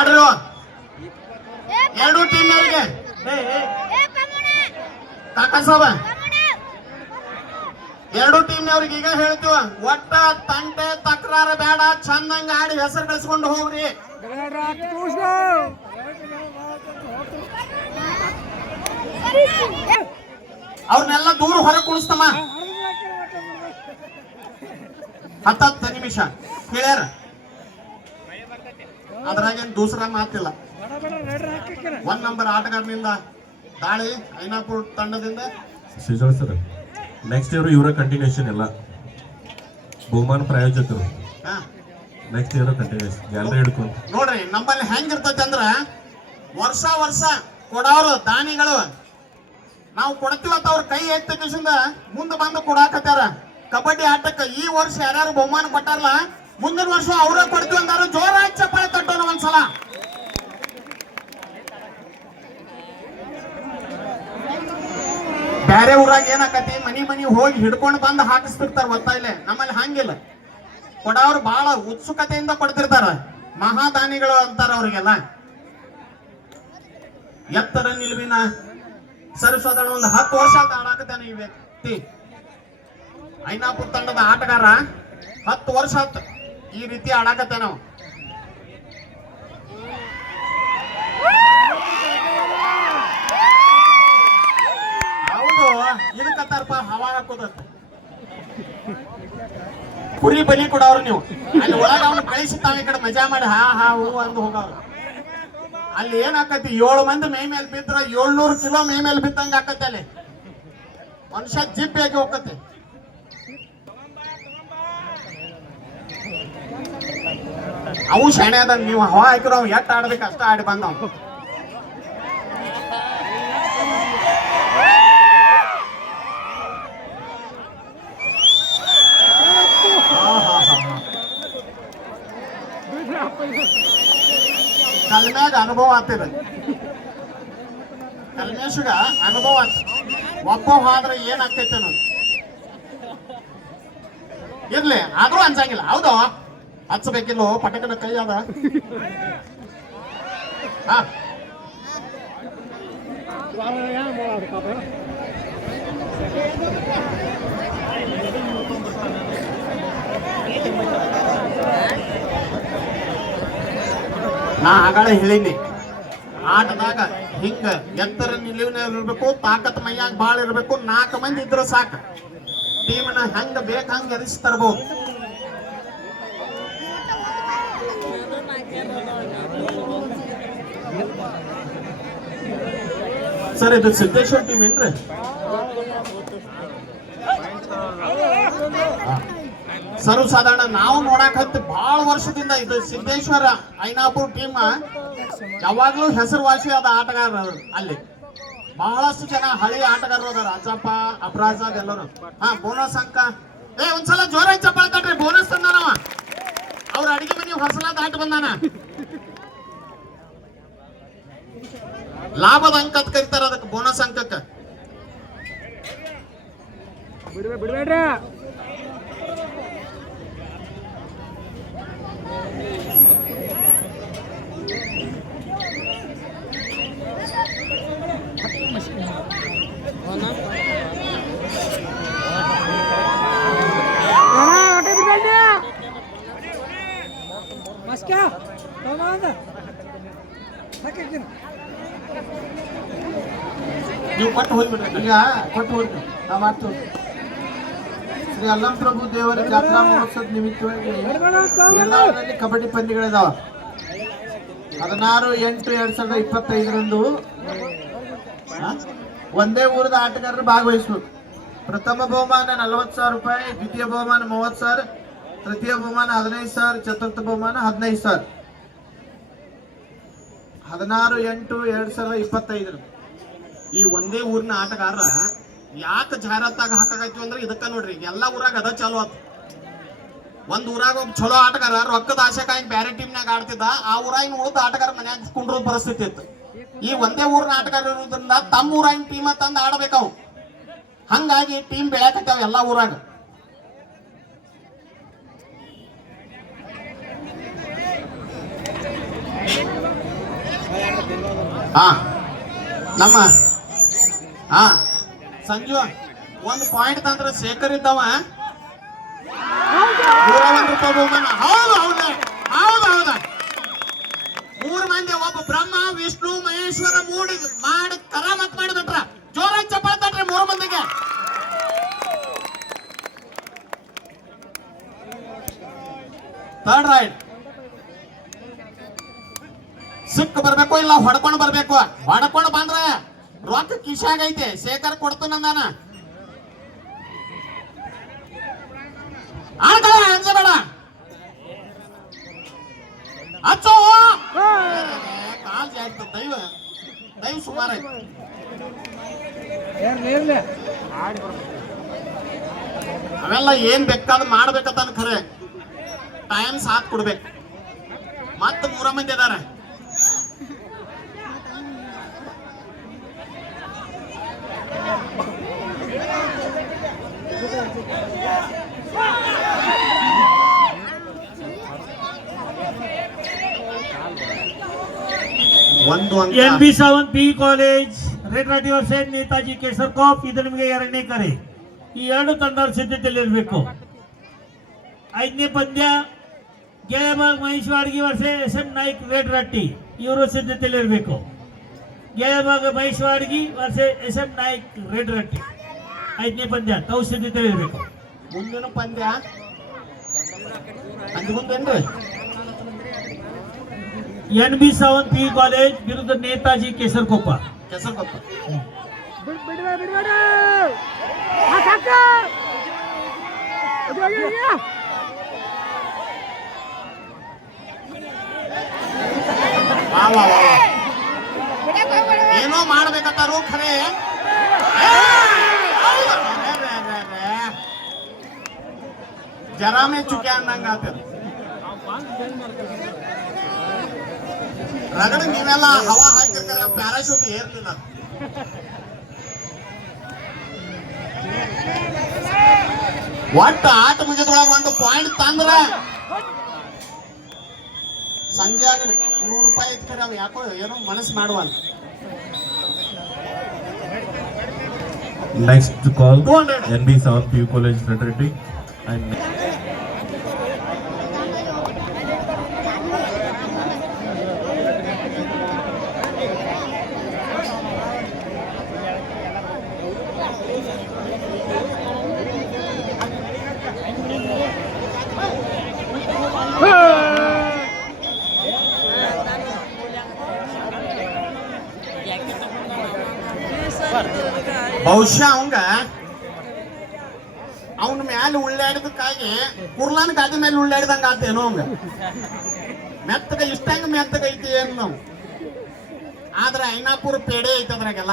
Order. ಎರಡು ಟೀಮ್ನವ್ರಿಗೆ. ಕಾಕಾ ಸಾಬ. ಎರಡು ಟೀಮ್ನವ್ರಿಗೆ ಈಗ ಹೇಳ್ತೀವ ಒಟ್ಟ ತಂಟೆ ತಕರಾರ ಬೇಡ ಚಂದಂಗ ಆಡಿ ಹೆಸರು ಬೆಳೆಸ್ಕೊಂಡು ಹೋಗ್ರಿ. ಅವ್ರನ್ನೆಲ್ಲ ದೂರ ಹೊರ ಕುಣಿಸ್ತಮ್ಮ. ಹತ್ತತ್ತು ನಿಮಿಷ. ಕೇಳ್ಯಾರ ಅದ್ರಾಗೇನ್ ದೂಸರ ಮಾತಿಲ್ಲ. ಒನ್ ನಂಬರ್ ಆಟಗಾರನಿಂದ ದಾಳಿ ಐನಾಪುರ್ ತಂಡದಿಂದ? ಶ್ರೀಜೋಳ್ ಸರ್ ನೆಕ್ಸ್ಟ್ ಇಯರ್ ಇವರ ಕಂಟಿನ್ಯೂಷನ್ ಇಲ್ಲ ಬಹುಮಾನ ಪ್ರಾಯೋಜಕರು. ಹಾ. ನೆಕ್ಸ್ಟ್ ಇಯರ್ ಕಂಟಿನ್ಯೂಷನ್ ಗ್ಯಾಲರಿ ಹಿಡ್ಕೊಂಡು. ನೋಡ್ರಿ ನಮ್ಮಲ್ಲಿ ಹೆಂಗಿರ್ತೈತೆ ಅಂದ್ರೆ ವರ್ಷ ವರ್ಷ ಕೊಡೋರು ದಾನಿಗಳು ನಾವು ಕೊಡ್ತೀವತ್ತ ಅವ್ರ ಕೈ ಎತ್ತ ಕಿಶಿಂದ ಮುಂದೆ ಬಂದು ಕೊಡಾಕತ್ತಾರ ಕಬಡ್ಡಿ ಆಟಕ್ಕೆ ಈ ವರ್ಷ ಯಾರ್ಯಾರು ಬಹುಮಾನ ಕೊಟ್ಟಾರಲ್ಲ ಮುಂದಿನ ವರ್ಷ ಅವರೇ ಕೊಡ್ತೀವಿ ಅಂದಾರು ಜೋರಾಗಿ ಚಪ್ಪಾಳೆ ತಟ್ಟೋಣ ಒಂದ್ಸಲ. ಬ್ಯಾರೆ ಊರಾಗ ಏನಾಕತಿ, ಮನಿ ಮನಿ ಹೋಗಿ ಹಿಡ್ಕೊಂಡು ಬಂದು ಹಾಕಿಸ್ತಿರ್ತಾರ ಗೊತ್ತಾಯ್ಲೆ ನಮ್ಮಲ್ಲಿ ಹಂಗಿಲ್ಲ. ಕೊಡವ್ರು ಬಹಳ ಉತ್ಸುಕತೆಯಿಂದ ಕೊಡ್ತಿರ್ತಾರ. ಮಹಾದಾನಿಗಳು ಅಂತಾರ ಅವ್ರಿಗೆಲ್ಲ. ಎತ್ತರ ನಿಲುವಿನ ಸರಿಸೋದಣ ಒಂದು ಹತ್ತು ವರ್ಷ ಆಡಾಕತಾನೆ ಈ ವ್ಯಕ್ತಿ. ಐನಾಪುರ ತಂಡದ ಆಟಗಾರ, ಹತ್ತು ವರ್ಷ ಆತು ಈ ರೀತಿ ಆಡಾಕತ್ತ ನಾವು. ಹೌದು ಇದಕ್ಕತ್ತಾರಪ್ಪ ಹವಾ ಹಾಕೋದ ಕುರಿ ಬಲಿ ಕೊಡೋರು ನೀವು. ಅಲ್ಲಿ ಒಳಗ ಅವ್ನು ಕಳಿಸಿ ಈ ಕಡೆ ಮಜಾ ಮಾಡಿ, ಹಾ ಹಾ, ಹೂ ಅಂದು ಹೋಗವ್ರು ಅಲ್ಲಿ ಏನಾಕತಿ ಏಳು ಮಂದಿ ಮೈ ಮೇಲೆ ಬಿದ್ರ ಏಳ್ನೂರು ಕಿಲೋ ಮೈ ಮೇಲೆ ಬಿದ್ದಂಗ ಆಕತಿ ಅಲ್ಲಿ. ಮನುಷ್ಯ ಜಿಪ್ಪಿ ಹೋಗತಿ ಅವು ಶಾಣೆ ಅದ ನೀವು ಹವಾ ಹಾಕಿರೋ ಅವ್ ಎತ್ತ ಆಡ್ಬೇಕು ಅಷ್ಟ ಆಡಿ ಬಂದವ್. ಕಲ್ಮ್ಯಾಗ ಅನುಭವ ಆಗ್ತಿದೆ. ಕಲ್ಮೇಶಗ ಅನುಭವ ಒಬ್ಬ ಹೋದ್ರೆ ಏನಾಗ್ತೈತೆ ಅನ್ನೋದು. ಇರ್ಲಿ, ಆದ್ರೂ ಅನ್ಸಂಗಿಲ್ಲ. ಹೌದು. ಹಚ್ಚಬೇಕಿಲ್ಲೋ ಪಟಕನ ಕೈ ಅದ ಹಾ ನಾ ಆಗಳೇ ಹೇಳಿನಿ ಆಟದಾಗ ಹಿಂಗ ಎತ್ತರ ನಿಲುವಿನ ಇರ್ಬೇಕು ತಾಕತ್ ಮೈಯಾಗ ಬಾಳ ಇರ್ಬೇಕು ನಾಲ್ಕು ಮಂದಿ ಇದ್ರ ಸಾಕ ಟೀಮ್ನ ಹೆಂಗ ಬೇಕ ಹಂಗ ಎರಿಸಿ ತರಬಹುದು ಸರ್ ಇದು ಸಿದ್ದೇಶ್ವರ ಟೀಮ್ ಏನ್ರಿ? ಸರ್ವಸಾಧಾರಣ ನಾವು ನೋಡಕ್ ಹತ್ತಿ ಬಹಳ ವರ್ಷದಿಂದ ಇದು ಸಿದ್ದೇಶ್ವರ ಐನಾಪುರ್ ಟೀಮ್ ಯಾವಾಗ್ಲೂ ಹೆಸರುವಾಸಿ ಆದ ಆಟಗಾರ ಅಲ್ಲಿ. ಬಹಳಷ್ಟು ಜನ ಹಳಿ ಆಟಗಾರರು ಅದಾರ. ಅಜ್ಜಪ್ಪ ಅಬ್ರಾಜಾದ್ ಎಲ್ಲರೂ. ಹಾ ಬೋನಸ್ ಅಂಕ. ಏ ಒಂದ್ಸಲ ಜೋರ ಚಪ್ಪಾಳೆ ತಟ್ರಿ. ಬೋನಸ್ ತಂದಾನವ. ಅವ್ರ ಅಡಿಗೆ ಮನೆ ಹೊಸಲ ದಾಟ್ ಬಂದಾನ. ಲಾಭದ ಅಂಕ ಅಂತ ಕರಿತಾರ ಅದಕ್ಕೆ ಬೋನಸ್ ಅಂಕಕ್ಕೆ. ಈಗ ಕೊಟ್ಟು ನಾವು ಮಾಡ್ತೀವಿ ಶ್ರೀ ಅಲ್ಲಂ ಪ್ರಭು ದೇವರ ಜಾತ್ರಾ ಮಹೋತ್ಸವದ ನಿಮಿತ್ತವಾಗಿ ಎಲ್ಲರಲ್ಲಿ ಕಬಡ್ಡಿ ಪಂದ್ಯಗಳಿದಾವ. ಹದಿನಾರು, ಎಂಟು, ಎರಡ್ ಸಾವಿರದ ಇಪ್ಪತ್ತೈದರಂದು ಒಂದೇ ಊರದ ಆಟಗಾರರು ಭಾಗವಹಿಸಬೇಕು. ಪ್ರಥಮ ಬಹುಮಾನ ನಲವತ್ತು ಸಾವಿರ ರೂಪಾಯಿ, ದ್ವಿತೀಯ ಬಹುಮಾನ ಮೂವತ್ತು ಸಾವಿರ, ತೃತೀಯ ಬಹುಮಾನ ಹದಿನೈದು ಸಾವಿರ, ಚತುರ್ಥ ಬಹುಮಾನ ಹದಿನೈದು ಸಾವಿರ. ಹದಿನಾರು, ಎಂಟು, ಎರಡ್ ಸಾವಿರದ ಇಪ್ಪತ್ತೈದರ ಈ ಒಂದೇ ಊರಿನ ಆಟಗಾರ ಯಾಕೆ ಜಾಹೀರಾತಾಗ ಹಾಕಾಯ್ತು ಅಂದ್ರೆ ಇದಕ್ಕ ನೋಡ್ರಿ ಎಲ್ಲಾ ಊರಾಗ ಅದ ಚಾಲು ಆತ. ಒಂದ್ ಊರಾಗ ಒಬ್ಬ ಚಲೋ ಆಟಗಾರ, ರೊಕ್ಕದ ಆಶೆಕಾಯಿ ಬ್ಯಾರೆ ಟೀಮ್ನಾಗ ಆಡ್ತಿದ್ದ, ಆ ಊರಾಗಿನ ಉಳಿದ ಆಟಗಾರ ಮನ್ಯಾಗ ಕುಂಡ್ರೋ ಪರಿಸ್ಥಿತಿ ಇತ್ತು. ಈ ಒಂದೇ ಊರಿನ ಆಟಗಾರ ಇರೋದ್ರಿಂದ ತಮ್ಮ ಊರಾಗಿನ ಟೀಮ್ ತಂದು ಅವು. ಹಂಗಾಗಿ ಟೀಮ್ ಬೆಳ್ಯಾಕತ್ತಾವ ಎಲ್ಲಾ ಊರಾಗ. ಹಾ. ನಮ್ಮ ಹಾ. ಸಂಜು, ಒಂದು ಪಾಯಿಂಟ್ ತಂದ್ರ ಶೇಖರ್ ಇದ್ದವ ನೂರ ಒಂದು ರೂಪಾಯಿ ಹೌದು ಮಂದಿ, ಒಬ್ಬ ಬ್ರಹ್ಮ, ವಿಷ್ಣು, ಮಹೇಶ್ವರ, ಮೂಡಿ ಮಾಡಿ ಕರಾಮತ್ ಮಾಡಿಬಿಟ್ರ. ಜೋರಾಗಿ ಚಪ್ಪಾಳೆ ತಟ್ರಿ ಮೂರು ಮಂದಿಗೆ. ಥರ್ಡ್ ರೈಡ್ ಸಿಕ್ ಬರ್ಬೇಕು ಇಲ್ಲ ಹೊಡ್ಕೊಂಡು ಬರ್ಬೇಕು? ಹೊಡ್ಕೊಂಡು ಬಂದ್ರೆ ರೊಕ್ಕ ಕಿಶಾಗ ಐತೆ ಶೇಖರ್ ಕೊಡ್ತಾನಂದಾನ ಆಡ್ಕಳ ಅಂಜಬೇಡ ಹಚ್ಚೋ. ಕಾಲ್ ಜಾಸ್ತಿ ದೈವ ದೈವ ಸುಮಾರು ಅವೆಲ್ಲ ಏನ್ ಬೇಕಾದ್ ಮಾಡ್ಬೇಕಂತ ಖರೆ ಟೈಮ್ ಸಾಥ್ ಕೊಡ್ಬೇಕು ಮತ್ತ ಮೂರ ಮಂದಿ ಅದಾರ ಒಂದು N B Sawant P college red ದಿವಸ ನೇತಾಜಿ ಕೇಸರ್ ಕಾಪ್ ಇದು ನಿಮಗೆ ಎರಡನೇ ಕರೆ. ಈ ಎರಡು ತಂಡದ ಸಿದ್ಧತೆಯಲ್ಲಿ ಇರಬೇಕು ಐದನೇ ಪಂದ್ಯ ಗೆಳೆಯಬಾಗ್ ಮಹೇಶ್ವಾಡ್ಗಿ ವರ್ಷ ಎಸ್ ಎಂ ನಾಯ್ಕ್ ರೆಡ್ ರಟ್ಟಿ ಇವರು ಸಿದ್ಧತೆಯಲ್ಲಿ ಇರಬೇಕು ಮಹೇಶ್ ವಾಡ್ಗಿ ವರ್ಷ ಎಸ್ ಎಂ ನಾಯ್ಕ್ ರೆಡ್ ರಟ್ಟಿ ಐದನೇ ಪಂದ್ಯ ತಾವು ಸಿದ್ಧತೆಯಲ್ಲಿರಬೇಕು. ಮುಂದಿನ ಪಂದ್ಯ? ಅಂದ್ ಹಾಕ್ ಹಾಕ ಇದು ಹೋಗಿ, ಹೋಗಿ. ವಾ ವಾ ವಾ ವಾ. ಏನೋ ಮಾಡ್ಬೇಕಂತಾರು ಖರೆ ಜರಾಮೆ ಚುಕ್ಯ ಅಂದಂಗ ಆತದ ರಗಡ ನೀವೆಲ್ಲ ಹವಾ ಹಾಕಿರ್ತಾರೆ ಪ್ಯಾರಾಶೂಟ್ ಏರ್ಲಿಲ್ಲ. ಒಟ್ಟ ಆಟ ಮುಗಿದ್ರೊಳಗ ಒಂದು ಪಾಯಿಂಟ್ ತಂದ್ರ ಸಂಜೆ ಆಗಲಿ ನೂರು ರೂಪಾಯಿ ಇಟ್ಕರೆ ಅವ್ ಯಾಕೋ ಏನೋ ಮನಸ್ಸು ಮಾಡುವಲ್ಲ next call 200. N B seven P U college secretary and ಬಹುಶಃ ಅವಂಗ ಅವನ ಮ್ಯಾಲ ಉಳ್ಳಾಡಿದಕ್ಕಾಗಿ ಕುರ್ಲಾನ್ ಗಾದಿ ಮೇಲೆ ಉಳ್ಳಾಡಿದಂಗ ಆತೇನೋ ಅವಂಗ. ಮೆತ್ತಗ ಇಷ್ಟಂಗ ಮೆತ್ತಗ ಐತಿ ಏನು ನಾವು ಆದ್ರೆ ಐನಾಪುರ ಪೇಡೆ ಐತೆ ಅದ್ರಾಗೆಲ್ಲ.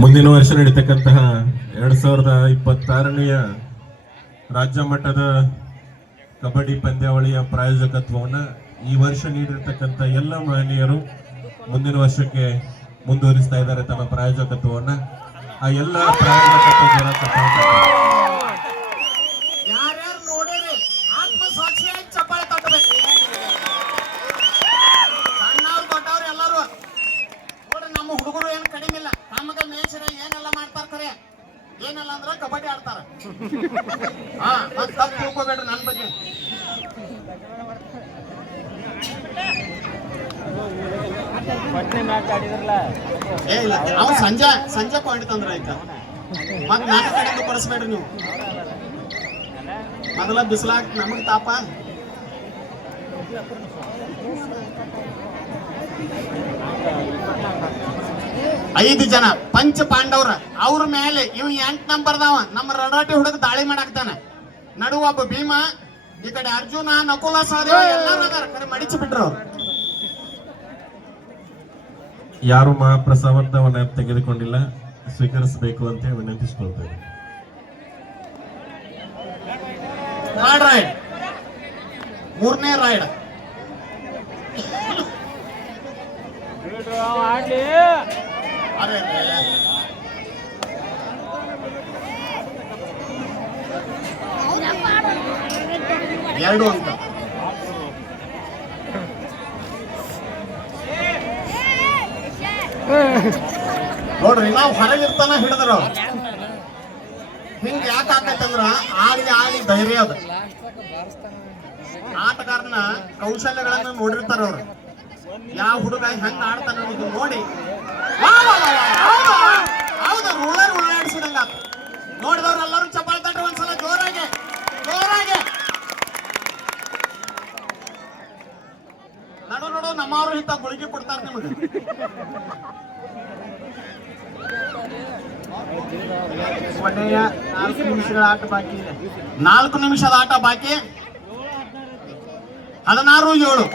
ಮುಂದಿನ ವರ್ಷ ನಡೀತಕ್ಕಂತಹ ಎರಡ್ ಸಾವಿರದ ಇಪ್ಪತ್ತಾರನೆಯ ರಾಜ್ಯ ಮಟ್ಟದ ಕಬಡ್ಡಿ ಪಂದ್ಯಾವಳಿಯ ಪ್ರಾಯೋಜಕತ್ವವನ್ನು ಈ ವರ್ಷ ನೀಡಿರ್ತಕ್ಕಂಥ ಎಲ್ಲ ಮಹನೀಯರು ಮುಂದಿನ ವರ್ಷಕ್ಕೆ ಮುಂದುವರಿಸ್ತಾ ಇದ್ದಾರೆ ತಮ್ಮ ಪ್ರಾಯೋಜಕತ್ವವನ್ನು. ಆ ಎಲ್ಲ ಪ್ರಾಯೋಜಕತ್ವ ಜನ ತಪ್ಪಾಗ್ತದೆ. ಯಾರ್ಯಾರು ನೋಡಿರಿ ಆತ್ಮಸಾಕ್ಷಿಯಾಗಿ ಚಪ್ಪಾಳೆ ತಟ್ಟಬೇಕು ಸಣ್ಣವ್ರು ದೊಡ್ಡವ್ರು ಎಲ್ಲರೂ ನೋಡ್ರಿ ನಮ್ಮ ಹುಡುಗರು ಏನು ಕಡಿಮೆ ಇಲ್ಲ ತಮ್ಮಗ ಮೇಷರ ಏನೆಲ್ಲ ಮಾಡ್ತಾರ ಖರೆ ಏನೆಲ್ಲ ಅಂದ್ರೆ ಕಬಡ್ಡಿ ಆಡ್ತಾರ. ಹಾ ತಪ್ಪು ತಿಳ್ಕೋಬೇಡ್ರಿ ನನ್ನ ಬಗ್ಗೆ. ಏ, ಇಲ್ಲ, ಅವ ಸಂಜೆ ಸಂಜೆ ಪಾಯಿಂಟ್ ತಂದ್ರ ಆಯ್ತಾ? ಮತ್ ನಾಲ್ಕು ಕಡೆಯಿಂದ ಕೊಡಿಸ್ಬೇಡ್ರಿ ನೀವು. ಮೊದಲ ಬಿಸಿಲಾಗ ನಮಗ್ ತಾಪ. ಐದು ಜನ ಪಂಚ ಪಾಂಡವ್ರ ಅವ್ರ ಮೇಲೆ ಇವ್ ಎಂಟ್ ನಂಬರ್ದವ ನಮ್ಮ ರಡಾಟಿ ಹುಡುಗ ದಾಳಿ ಮಾಡಾಕ್ತಾನ. ನಡು ಒಬ್ಬ ಭೀಮ ಈ ಕಡೆ ಅರ್ಜುನ ನಕುಲ ಸಹದೇವ ಎಲ್ಲರೂ ಅದಾರ. ಕರೆ ಮಡಿಚಿ ಬಿಟ್ರು ಅವ್ರು. ಯಾರು ಮಹಾಪ್ರಸಾದವನ್ನ ತೆಗೆದುಕೊಂಡಿಲ್ಲ ಸ್ವೀಕರಿಸಬೇಕು ಅಂತ ಹೇಳಿ ವಿನಂತಿಸಿಕೊಳ್ತೇವೆ ರೈಡ್ ಮೂರನೇ ರಾಯ್ಡ್ ಆಡ್ಲಿ ಎರಡು ಅಂತ. ನೋಡ್ರಿ ನಾವು ಹೊರಗಿರ್ತಾನ ಹಿಡಿದ್ರು ಹಿಂಗ ಯಾಕೆ ಆಕೈತಂದ್ರ ಆಡಿ ಆಡಿ ಧೈರ್ಯ ಅದ. ಆಟಗಾರನ ಕೌಶಲ್ಯಗಳನ್ನ ನೋಡಿರ್ತಾರ ಅವ್ರು. ಯಾವ ಹುಡುಗ ಹೆಂಗ್ ಆಡ್ತಾನ ಅನ್ನೋದು ನೋಡಿ. ಹೌದು, ರೂಲರ್ ಉಳ್ಳಾಡಿಸಿದಂಗ ನೋಡಿದವ್ರೆಲ್ಲರೂ ಚಪ್ಪಾಳೆ ತಟ್ಟಿ ಒಂದ್ಸಲ ಜೋರಾಗಿ ಜೋರಾಗಿ. ನಡು ನಡು ನಮ್ಮವರು ಇಂತ ಗುಳಿಗೆ ಕೊಡ್ತಾರ ನಿಮಗೆ. ಕೊನೆಯ ನಾಲ್ಕು ನಿಮಿಷಗಳ ಆಟ ಬಾಕಿ ಇದೆ. ನಾಲ್ಕು ನಿಮಿಷದ ಆಟ ಬಾಕಿ. ಹದಿನಾರು ಏಳು.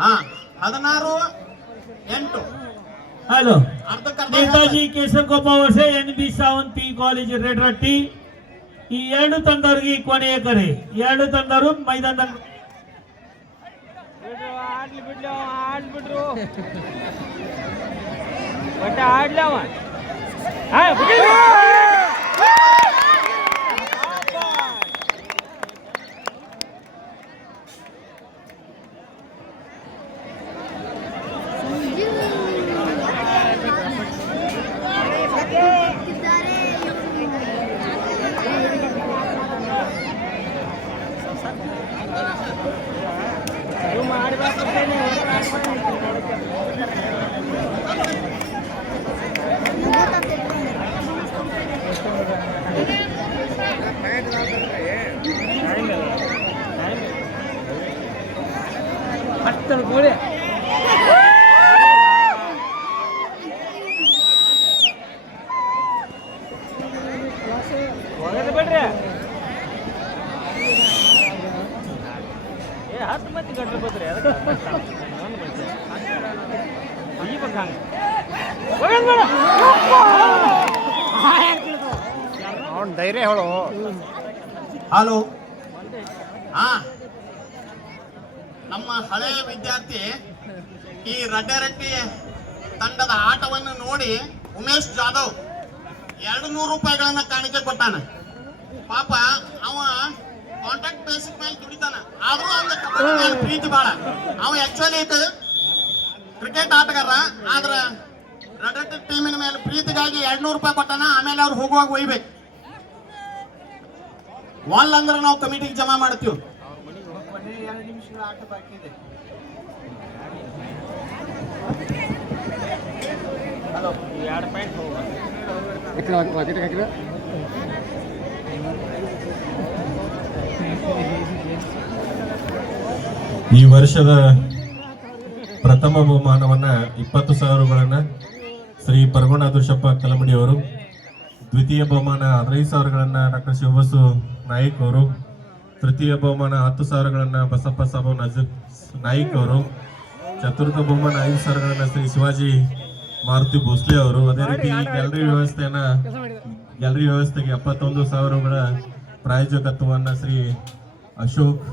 ಹಾ ಹದಿನಾರು ಎಂಟು. ಹಲೋ. ನೇತಾಜಿ ಕೇಸರಕೊಪ್ಪ ವರ್ಷ N B Sawant P college red ರಟ್ಟಿ. ಈ ಎರಡು ತಂಡವರಿಗೆ ಕೊನೆಯ ಕರೆ. ಎರಡು ತಂಡರು ಮೈದಾನದಲ್ಲಿ ಬಿಡ್ರಿ ಅವ ಆಡ್ಲಿ ಬಿಡ್ಲಿ ಅವ ಆಡ್ಬಿಟ್ರು ಒಟ್ಟ ಆಡ್ಲಿ ಅವ ಹಾ ಬಿಡ್ರಿ ಇವ್ ಮಾಡ್ಬೇಕಂತೇನೆ ಹತ್ತಳು ಕೋಳಿ ಹೋಗದ ಬಿಡ್ರಿ. ಏ ಹತ್ತು ಮಂದಿ ಗಂಟು ಬದ್ರಿ ಅದಕ್ಕೆ ಅವನ್ ಧೈರ್ಯ ಹೇಳು. ಹಲೋ. ಹಾ. ನಮ್ಮ ಹಳೆಯ ವಿದ್ಯಾರ್ಥಿ ಈ ರಡ್ಡರಟ್ಟಿ ತಂಡದ ಆಟವನ್ನು ನೋಡಿ ಉಮೇಶ್ ಜಾಧವ್ ಎರಡು ನೂರು ರೂಪಾಯಿಗಳನ್ನ ಕಾಣಿಕೆ ಕೊಟ್ಟಾನ. ಪಾಪ ಅವ ಕಾಂಟ್ರಾಕ್ಟ್ ಬೇಸಿಕ್ ಮೇಲೆ ದುಡಿತಾನ. ಆದ್ರೂ ಅವ್ನ ಕಬಡ್ಡಿ ಪ್ರೀತಿ ಬಾಳ. ಅವ ಆಕ್ಚುಲಿ ಇದು ಕ್ರಿಕೆಟ್ ಆಟಗಾರ ಆದ್ರ ರಡ್ಡಟ್ಟಿ ಟೀಮಿನ ಮೇಲೆ ಪ್ರೀತಿಗಾಗಿ ಎರಡ್ ನೂರು ರೂಪಾಯಿ ಕೊಟ್ಟಾನ ಆಮೇಲೆ ಅವ್ರು ಹೋಗುವಾಗ ಒಯ್ಬೇಕು. ವಾಲ್ ಅಂದ್ರೆ ನಾವು ಕಮಿಟಿಗೆ ಜಮಾ ಮಾಡ್ತೀವಿ. ಎರಡು ನಿಮಿಷಗಳ ಈ ವರ್ಷದ ಪ್ರಥಮ ಬಹುಮಾನವನ್ನ ಇಪ್ಪತ್ತು ಸಾವಿರಗಳನ್ನು ಶ್ರೀ ಪರಗೋಣ ಕಲಮಡಿ ಅವರು, ದ್ವಿತೀಯ ಬಹುಮಾನ ಹದಿನೈದು ಸಾವಿರಗಳನ್ನ ಡಾಕ್ಟರ್ ಶಿವಬಸು ನಾಯಕ್ ಅವರು, ತೃತೀಯ ಬಹುಮಾನ ಹತ್ತು ಸಾವಿರಗಳನ್ನು ಬಸಪ್ಪ ಸಾಬು ನಜರ್ ನಾಯ್ಕ್ ಅವರು, ಚತುರ್ಥ ಬಹುಮಾನ ಐದು ಸಾವಿರಗಳನ್ನು ಶ್ರೀ ಶಿವಾಜಿ ಮಾರುತಿ ಭೋಸ್ಲೆ ಅವರು ಅದೇ ರೀತಿ ಈ ಗ್ಯಾಲರಿ ವ್ಯವಸ್ಥೆಯನ್ನ ಗ್ಯಾಲರಿ ವ್ಯವಸ್ಥೆಗೆ ಎಪ್ಪತ್ತೊಂದು ಸಾವಿರಗಳ ಪ್ರಾಯೋಜಕತ್ವವನ್ನ ಶ್ರೀ ಅಶೋಕ್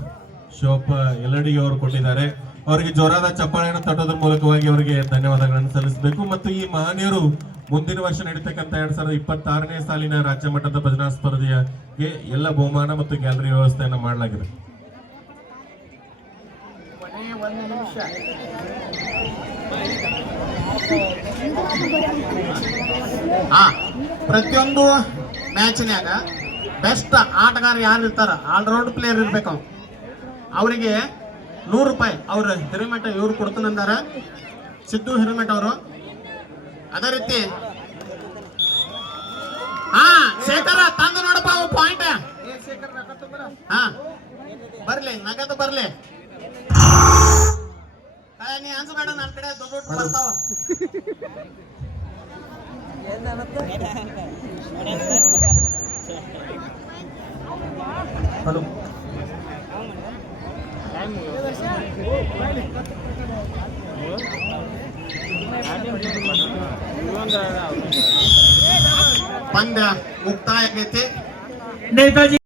ಶೋಪ ಎಲ್ಲಡಿಗೆ ಅವರು ಕೊಟ್ಟಿದ್ದಾರೆ. ಅವರಿಗೆ ಜ್ವರದ ಚಪ್ಪಾಳೆಯನ್ನು ತಟ್ಟೋದ್ರ ಮೂಲಕವಾಗಿ ಅವರಿಗೆ ಧನ್ಯವಾದಗಳನ್ನು ಸಲ್ಲಿಸಬೇಕು. ಮತ್ತು ಈ ಮಹನೀಯರು ಮುಂದಿನ ವರ್ಷ ನಡೀತಕ್ಕಂಥ ಎರಡ್ ಸಾವಿರದ ಇಪ್ಪತ್ತಾರನೇ ಸಾಲಿನ ರಾಜ್ಯ ಮಟ್ಟದ ಭಜನಾ ಸ್ಪರ್ಧೆಗೆ ಎಲ್ಲ ಬಹುಮಾನ ಮತ್ತು ಗ್ಯಾಲರಿ ವ್ಯವಸ್ಥೆಯನ್ನು ಮಾಡಲಾಗಿದೆ. ಒಂದು ನಿಮಿಷ ಪ್ರತಿಯೊಂದು ಮ್ಯಾಚ್ನ್ಯಾಗ ಬೆಸ್ಟ್ ಆಟಗಾರ ಯಾರು ಇರ್ತಾರ? ಆಲ್ರೌಂಡ್ ಪ್ಲೇಯರ್ ಇರ್ಬೇಕು ಅವ್ರಿಗೆ ಅವರಿಗೆ ನೂರು ರೂಪಾಯಿ ಅವ್ರ ಹಿರೇಮಠ ಇವ್ರು ಕೊಡ್ತಾನಂದಾರ ಸಿದ್ದು ಹಿರೇಮಠ ಅವರು. ಅದೇ ರೀತಿ ಹಾ ಶೇಖರ ತಂದು ನೋಡಪ್ಪ ಪಾಯಿಂಟ್ ಹಾ ಬರ್ಲಿ ನಗದು ಬರ್ಲಿ. ಏ, ನೀ ಅನ್ಸಬೇಡ ನನ್ನ ಕಡೆ ದೊಡ್ಡ ದೊಡ್ಡ ಬರ್ತಾವ. ಹಲೋ. ಪಂದ್ಯ ಮುಕ್ತಾಯ ಆಗೈತಿ. ನೇತಾಜಿ